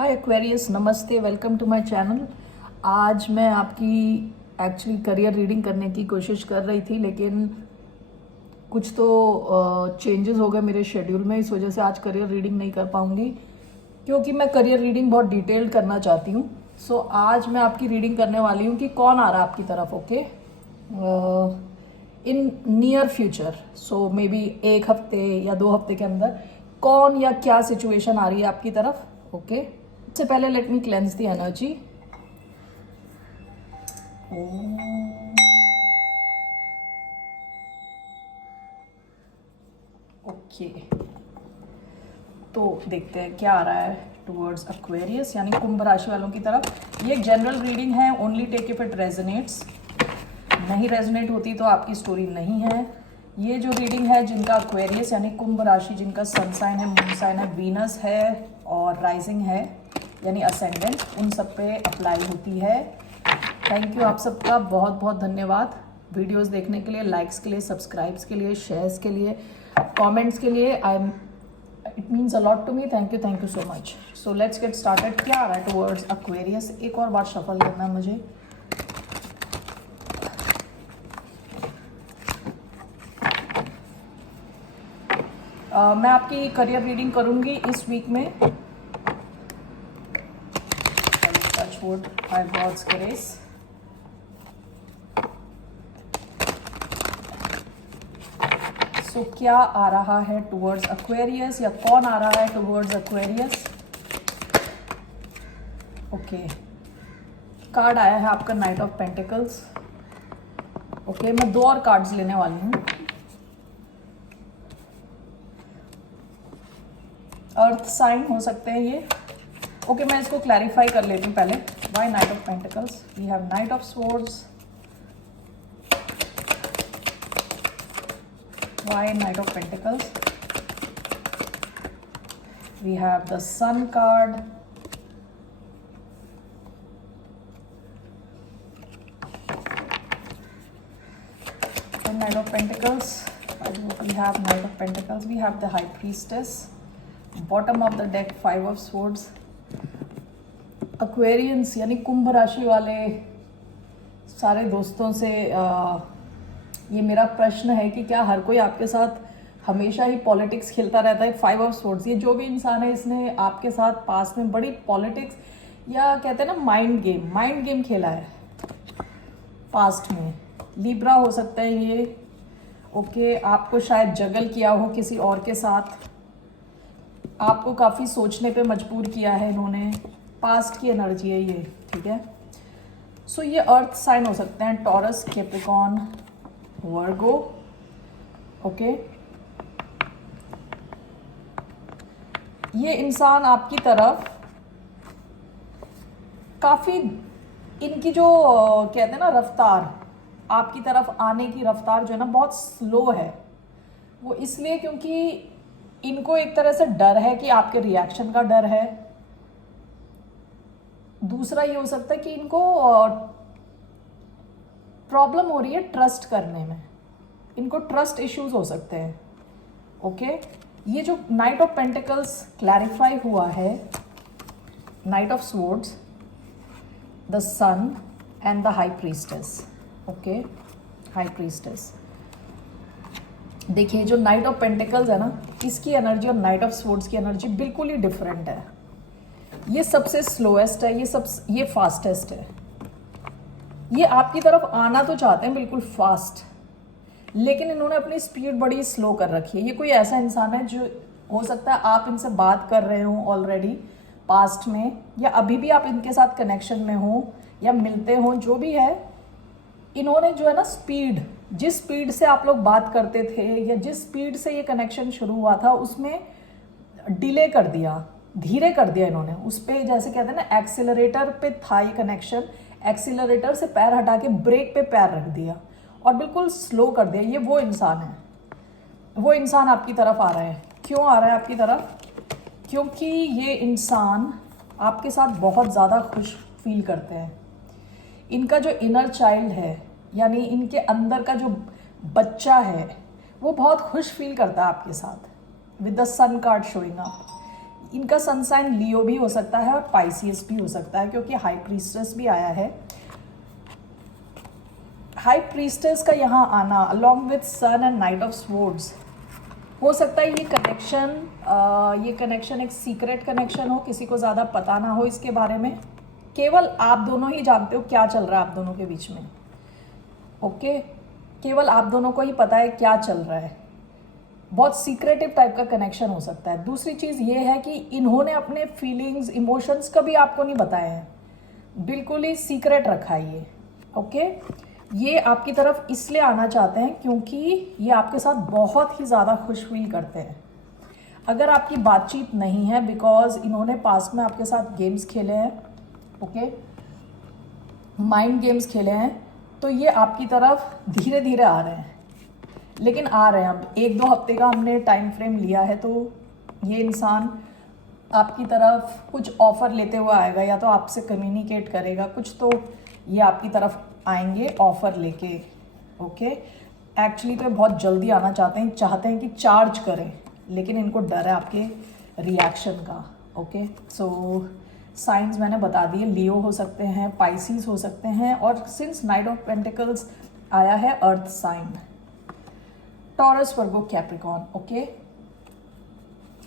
हाय Aquarius, नमस्ते, welcome to my channel. आज मैं आपकी एक्चुअली करियर रीडिंग करने की कोशिश कर रही थी, लेकिन कुछ तो चेंजेस हो गए मेरे शेड्यूल में। इस वजह से आज करियर रीडिंग नहीं कर पाऊंगी, क्योंकि मैं करियर रीडिंग बहुत डिटेल्ड करना चाहती हूँ। सो आज मैं आपकी रीडिंग करने वाली हूँ कि कौन आ रहा है आपकी तरफ। Okay, in near future, so may be एक हफ्ते या 2 हफ्ते के अंदर कौन या क्या सिचुएशन आ रही है आपकी तरफ। ओके, सबसे पहले let me cleanse the energy. Okay, तो देखते हैं क्या आ रहा है टूवर्ड्स एक्वेरियस यानी कुंभ राशि वालों की तरफ। ये एक जनरल रीडिंग है, only take if it resonates. नहीं रेजोनेट होती तो आपकी स्टोरी नहीं है। ये जो रीडिंग है, जिनका एक्वेरियस यानी कुंभ राशि, जिनका सन साइन है, मून साइन है, वीनस है और राइजिंग है यानी असेंडेंट, उन सब पे अप्लाई होती है। थैंक यू आप सबका, बहुत बहुत धन्यवाद वीडियोस देखने के लिए, लाइक्स के लिए, सब्सक्राइब्स के लिए, शेयर्स के लिए, कमेंट्स के लिए। It means a lot to me. Thank you so much. So let's get started. क्या आ रहा है टुवर्ड्स एक्वेरियस? एक और बार शफल करना है मुझे। मैं आपकी करियर रीडिंग करूंगी इस वीक में। Touchwood, by God's grace. So क्या आ रहा है टुवर्ड्स एक्वेरियस, या कौन आ रहा है टुवर्ड्स एक्वेरियस? ओके, कार्ड आया है आपका नाइट ऑफ पेंटिकल्स। ओके, मैं 2 और कार्ड्स लेने वाली हूँ। अर्थ साइन हो सकते हैं ये। ओके, मैं इसको क्लैरिफाई कर लेती हूँ पहले। Why knight of pentacles? We have knight of swords. Why Knight of Pentacles? We have the Sun card. And Knight of Pentacles. We have Knight of Pentacles. We have the High Priestess. Bottom of the deck, 5 of Swords. Aquarians यानी कुंभ राशि वाले सारे दोस्तों से ये मेरा प्रश्न है कि क्या हर कोई आपके साथ हमेशा ही पॉलिटिक्स खेलता रहता है? 5 ऑफ स्वॉर्ड्स, ये जो भी इंसान है, इसने आपके साथ पास में बड़ी पॉलिटिक्स, या कहते हैं ना माइंड गेम खेला है पास्ट में। लिब्रा हो सकता है ये। ओके, आपको शायद जगल किया हो किसी और के साथ, आपको काफ़ी सोचने पे मजबूर किया है इन्होंने। पास्ट की एनर्जी है ये, ठीक है। सो ये अर्थ साइन हो सकते हैं, टॉरस, कैप्रिकॉर्न, वर्गो। ओके, ये इंसान आपकी तरफ काफ़ी, इनकी जो कहते हैं ना रफ्तार, आपकी तरफ आने की रफ्तार जो है ना बहुत स्लो है। वो इसलिए क्योंकि इनको एक तरह से डर है कि आपके रिएक्शन का डर है। दूसरा ये हो सकता है कि इनको प्रॉब्लम हो रही है ट्रस्ट करने में, इनको ट्रस्ट इश्यूज हो सकते हैं। ओके, ये जो नाइट ऑफ पेंटिकल्स क्लैरिफाई हुआ है, knight of swords, the sun and the high priestess. Okay, high priestess. देखिए, जो नाइट ऑफ पेंटिकल्स है ना, इसकी एनर्जी और नाइट ऑफ स्वॉर्ड्स की एनर्जी बिल्कुल ही डिफरेंट है। ये सबसे स्लोएस्ट है, ये फास्टेस्ट है। ये आपकी तरफ आना तो चाहते हैं बिल्कुल फास्ट, लेकिन इन्होंने अपनी स्पीड बड़ी स्लो कर रखी है। ये कोई ऐसा इंसान है जो हो सकता है आप इनसे बात कर रहे हो ऑलरेडी पास्ट में, या अभी भी आप इनके साथ कनेक्शन में हो या मिलते हो, जो भी है। इन्होंने जो है ना स्पीड, जिस स्पीड से आप लोग बात करते थे या जिस स्पीड से ये कनेक्शन शुरू हुआ था, उसमें डिले कर दिया, धीरे कर दिया इन्होंने उस पर। जैसे कहते हैं ना, एक्सीलरेटर पे था ये कनेक्शन, एक्सीलरेटर से पैर हटा के ब्रेक पे पैर रख दिया और बिल्कुल स्लो कर दिया। ये वो इंसान है, वो इंसान आपकी तरफ आ रहा है। क्यों आ रहा है आपकी तरफ? क्योंकि ये इंसान आपके साथ बहुत ज़्यादा खुश फील करते हैं। इनका जो इनर चाइल्ड है, यानी इनके अंदर का जो बच्चा है, वो बहुत खुश फील करता है आपके साथ। With the sun card showing up, इनका सन साइन लियो भी हो सकता है और पाइसियस भी हो सकता है, क्योंकि हाई प्रीस्टेस भी आया है। हाई प्रीस्टेस का यहाँ आना along with sun and knight of swords, हो सकता है ये कनेक्शन एक सीक्रेट कनेक्शन हो, किसी को ज़्यादा पता ना हो इसके बारे में, केवल आप दोनों ही जानते हो क्या चल रहा है आप दोनों के बीच में। ओके, केवल आप दोनों को ही पता है क्या चल रहा है। बहुत सीक्रेटिव टाइप का कनेक्शन हो सकता है। दूसरी चीज़ ये है कि इन्होंने अपने फीलिंग्स, इमोशंस कभी आपको नहीं बताए हैं, बिल्कुल ही सीक्रेट रखा है ये। ओके, ये आपकी तरफ इसलिए आना चाहते हैं क्योंकि ये आपके साथ बहुत ही ज़्यादा खुश फील करते हैं। अगर आपकी बातचीत नहीं है, बिकॉज इन्होंने पास्ट में आपके साथ गेम्स खेले हैं, ओके, माइंड गेम्स खेले हैं, तो ये आपकी तरफ धीरे धीरे आ रहे हैं, लेकिन आ रहे हैं। अब 1-2 हफ्ते का हमने टाइम फ्रेम लिया है, तो ये इंसान आपकी तरफ कुछ ऑफ़र लेते हुए आएगा, या तो आपसे कम्युनिकेट करेगा कुछ, तो ये आपकी तरफ आएंगे ऑफ़र लेके। ओके, एक्चुअली तो ये बहुत जल्दी आना चाहते हैं कि चार्ज करें, लेकिन इनको डर है आपके रिएक्शन का। ओके, सो साइंस मैंने बता दिए, लियो हो सकते हैं, पाइसिस हो सकते हैं, और सिंस नाइट ऑफ पेंटिकल्स आया है अर्थ साइन, टॉरस, वर्गो, कैप्रिकॉर्न। ओके,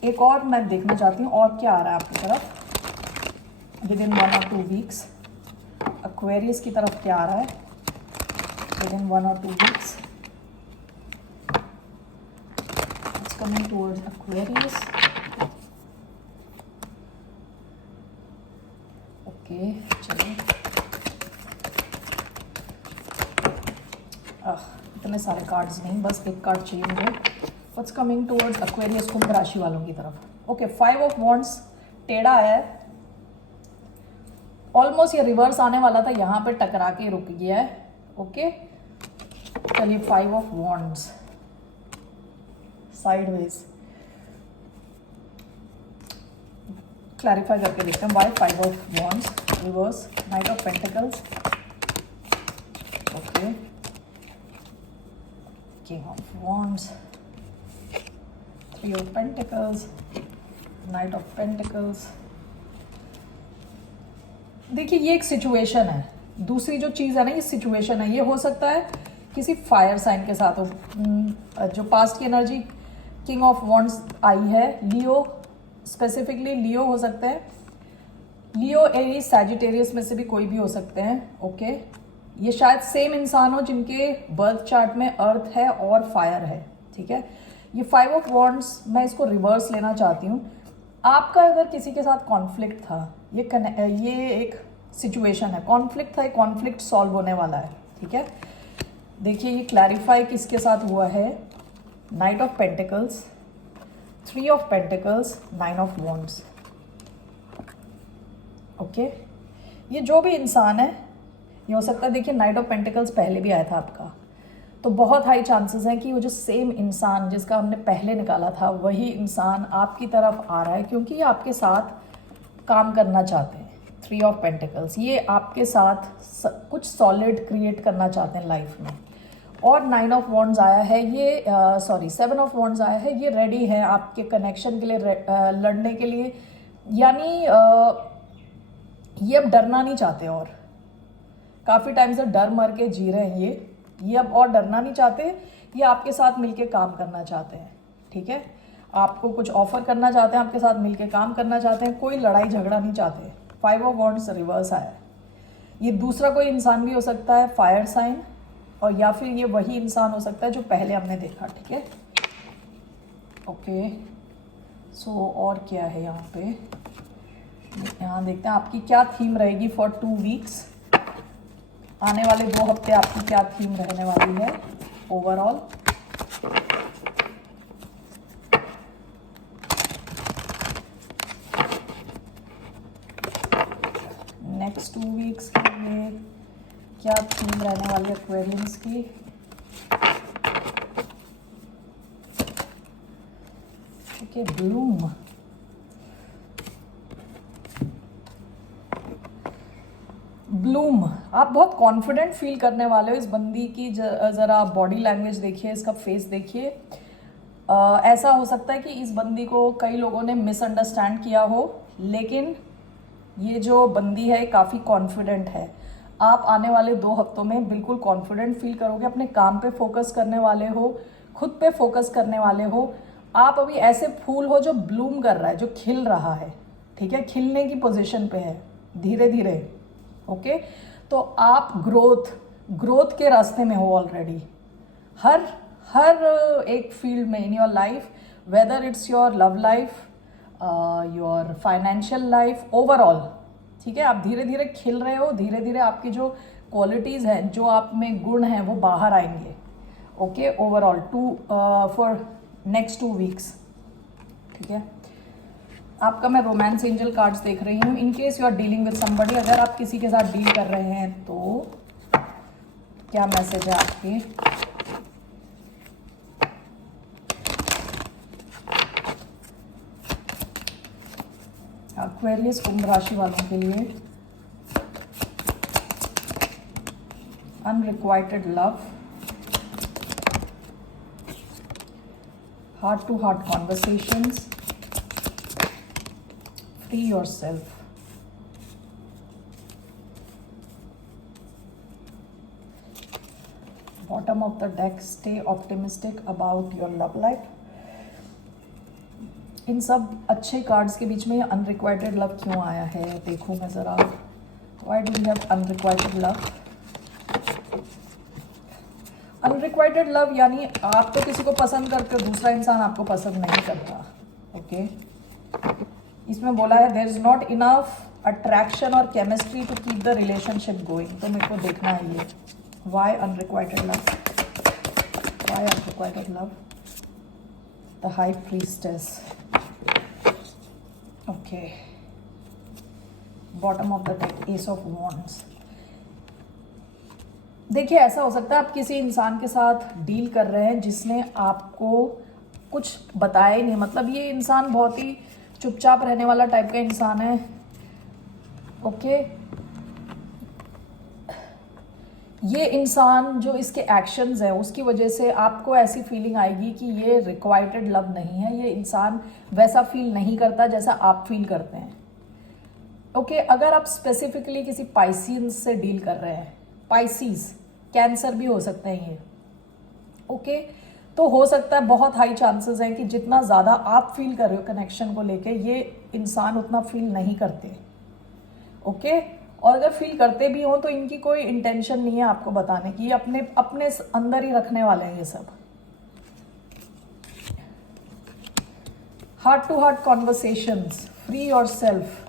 एक और मैं देखना चाहती हूँ और क्या आ रहा है आपकी तरफ विद इन 1 और 2 वीक्स। एक्वेरियस की तरफ क्या आ रहा है विद इन 1 और 2 weeks? It's coming towards Aquarius. Okay, चलिए, इतने सारे कार्ड्स नहीं, बस एक कार्ड चाहिए मुझे। व्हाट्स कमिंग टुवर्ड्स एक्वेरियस, कुंभ राशि वालों की तरफ? ओके, 5 ऑफ वॉन्ड्स टेढ़ा आया है, ऑलमोस्ट ये रिवर्स आने वाला था, यहाँ पे टकरा के रुक गया है। ओके, चलिए 5 ऑफ वॉन्ड्स साइडवेज क्लैरिफाई करके देखते हैं। Why 5 of wands reverse? Knight of pentacles, okay, king of wands, 3 of pentacles, knight of pentacles. देखिए, ये एक सिचुएशन है। दूसरी जो चीज़ है ना, ये सिचुएशन है। ये हो सकता है किसी फायर साइन के साथ हो। जो पास्ट की एनर्जी किंग ऑफ वॉन्ड्स आई है, लियो, स्पेसिफिकली लियो हो सकते हैं। लियो, एरीज, सैजिटेरियस में से भी कोई भी हो सकते हैं। ओके, ये शायद सेम इंसान हो जिनके बर्थ चार्ट में अर्थ है और फायर है। ठीक है, ये 5 ऑफ वॉन्ड्स, मैं इसको रिवर्स लेना चाहती हूँ। आपका अगर किसी के साथ कॉन्फ्लिक्ट था, ये एक सिचुएशन है, कॉन्फ्लिक्ट था, कॉन्फ्लिक्ट सॉल्व होने वाला है। ठीक है, देखिए ये क्लैरिफाई किसके साथ हुआ है? Knight of pentacles, 3 of pentacles, 9 of wands. Okay, ये जो भी इंसान है, ये हो सकता है, देखिए नाइट ऑफ पेंटिकल्स पहले भी आया था आपका, तो बहुत हाई चांसेस हैं कि वो जो सेम इंसान जिसका हमने पहले निकाला था, वही इंसान आपकी तरफ आ रहा है, क्योंकि ये आपके साथ काम करना चाहते हैं। 3 ऑफ पेंटिकल्स, ये आपके साथ कुछ सॉलिड क्रिएट करना चाहते हैं लाइफ में। और 9 ऑफ वॉन्ड्स आया है, ये 7 ऑफ वॉन्ड्स आया है, ये रेडी है आपके कनेक्शन के लिए, लड़ने के लिए। यानी ये अब डरना नहीं चाहते, और काफ़ी टाइम से डर मर के जी रहे हैं ये अब और डरना नहीं चाहते। ये आपके साथ मिलके काम करना चाहते हैं। ठीक है, आपको कुछ ऑफर करना चाहते हैं, आपके साथ मिलके काम करना चाहते हैं, कोई लड़ाई झगड़ा नहीं चाहते। 5 ऑफ वॉन्ड्स रिवर्स आया है। ये दूसरा कोई इंसान भी हो सकता है, फायर साइन, और या फिर ये वही इंसान हो सकता है जो पहले हमने देखा। ठीक है, ओके, सो और क्या है यहाँ पे? यहाँ देखते हैं आपकी क्या थीम रहेगी फॉर 2 वीक्स। आने वाले 2 हफ्ते आपकी क्या थीम रहने वाली है ओवरऑल? नेक्स्ट 2 वीक्स के लिए क्या थीम रहने वाली है एक्वेरियंस की? Okay, Bloom. ब्लूम, आप बहुत कॉन्फिडेंट फील करने वाले हो। इस बंदी की ज़रा बॉडी लैंग्वेज देखिए, इसका फेस देखिए। ऐसा हो सकता है कि इस बंदी को कई लोगों ने मिसअंडरस्टैंड किया हो, लेकिन ये जो बंदी है काफ़ी कॉन्फिडेंट है। आप आने वाले 2 हफ्तों में बिल्कुल कॉन्फिडेंट फील करोगे, अपने काम पे फोकस करने वाले हो, खुद पे फोकस करने वाले हो। आप अभी ऐसे फूल हो जो ब्लूम कर रहा है, जो खिल रहा है, ठीक है, खिलने की पोजीशन पे है धीरे धीरे। ओके, तो आप ग्रोथ के रास्ते में हो ऑलरेडी, हर हर एक फील्ड में in your life, whether it's your love life, your financial life, overall, ठीक है। आप धीरे धीरे खिल रहे हो, धीरे धीरे आपकी जो क्वालिटीज़ हैं, जो आप में गुण हैं, वो बाहर आएंगे। Okay, overall for next 2 weeks, ठीक है। आपका मैं रोमांस एंजल कार्ड्स देख रही हूँ। In case you are dealing with somebody, अगर आप किसी के साथ डील कर रहे हैं तो क्या मैसेज है आपके? एक्वेरियस कुंभ राशि वालों के लिए unrequited love, heart to heart conversations, free yourself, bottom of the deck, stay optimistic about your love life. इन सब अच्छे कार्ड्स के बीच में ये अनरिक्वाइटेड लव क्यों आया है, देखूं मैं ज़रा। Why do we have unrequited love? Unrequited love यानी आप तो किसी को पसंद करते हो, दूसरा इंसान आपको पसंद नहीं करता। ओके, इसमें बोला है there is not enough attraction और chemistry to keep the relationship going. तो मेरे को देखना है ये why unrequited love, why unrequited love. The high priestess, okay, bottom of the deck, ace of wands. देखिए, ऐसा हो सकता है आप किसी इंसान के साथ डील कर रहे हैं जिसने आपको कुछ बताया ही नहीं, मतलब ये इंसान बहुत ही चुपचाप रहने वाला टाइप का इंसान है। ओके, ये इंसान जो इसके एक्शंस हैं उसकी वजह से आपको ऐसी फीलिंग आएगी कि ये रिक्वाइटेड लव नहीं है, ये इंसान वैसा फील नहीं करता जैसा आप फील करते हैं। ओके, अगर आप स्पेसिफिकली किसी पाइसियंस से डील कर रहे हैं, पाइसिस, कैंसर भी हो सकते हैं ये। ओके, तो हो सकता है, बहुत हाई चांसेस हैं कि जितना ज़्यादा आप फील कर रहे हो कनेक्शन को लेके, ये इंसान उतना फील नहीं करते। ओके, और अगर फील करते भी हों तो इनकी कोई इंटेंशन नहीं है आपको बताने की, ये अपने अपने अंदर ही रखने वाले हैं ये सब। Heart to heart conversations, free yourself.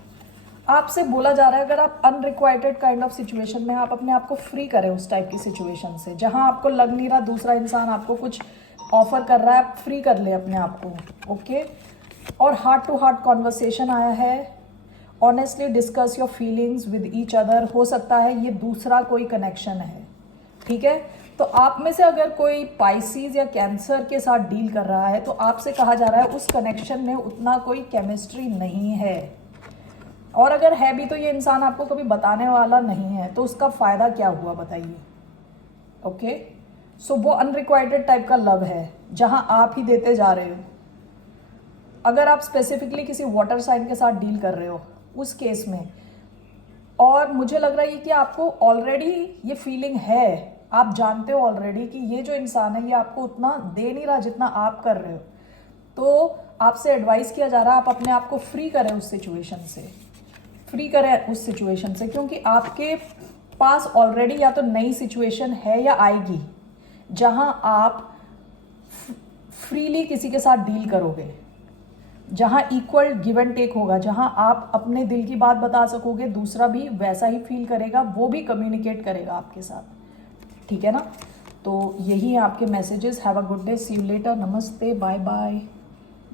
आपसे बोला जा रहा है अगर आप अनरिक्वाइटेड काइंड ऑफ सिचुएशन में, आप अपने आप को फ्री करें उस टाइप की सिचुएशन से जहां आपको लग नहीं रहा दूसरा इंसान आपको कुछ ऑफर कर रहा है, आप फ्री कर ले अपने आप को। ओके, और हार्ट टू हार्ट कॉन्वर्सेशन आया है। Honestly discuss your feelings with each other. हो सकता है ये दूसरा कोई कनेक्शन है, ठीक है। तो आप में से अगर कोई पाइसिस या कैंसर के साथ डील कर रहा है तो आपसे कहा जा रहा है उस कनेक्शन में उतना कोई केमिस्ट्री नहीं है, और अगर है भी तो ये इंसान आपको कभी बताने वाला नहीं है, तो उसका फायदा क्या हुआ बताइए। ओके, सो वो अनरिक्वाइटेड टाइप का लव है जहां आप ही देते जा रहे हो। अगर आप स्पेसिफिकली किसी वाटर साइन के साथ डील कर रहे हो उस केस में, और मुझे लग रहा है कि आपको ऑलरेडी ये फीलिंग है, आप जानते हो ऑलरेडी कि ये जो इंसान है ये आपको उतना दे नहीं रहा जितना आप कर रहे हो, तो आपसे एडवाइस किया जा रहा है आप अपने आप को फ्री करें उस सिचुएशन से, फ्री करें उस सिचुएशन से, क्योंकि आपके पास ऑलरेडी या तो नई सिचुएशन है या आएगी जहां आप फ्रीली किसी के साथ डील करोगे, जहां इक्वल गिव एंड टेक होगा, जहां आप अपने दिल की बात बता सकोगे, दूसरा भी वैसा ही फील करेगा, वो भी कम्युनिकेट करेगा आपके साथ, ठीक है ना। तो यही है आपके messages. Have a good day, see you later, नमस्ते, बाय बाय।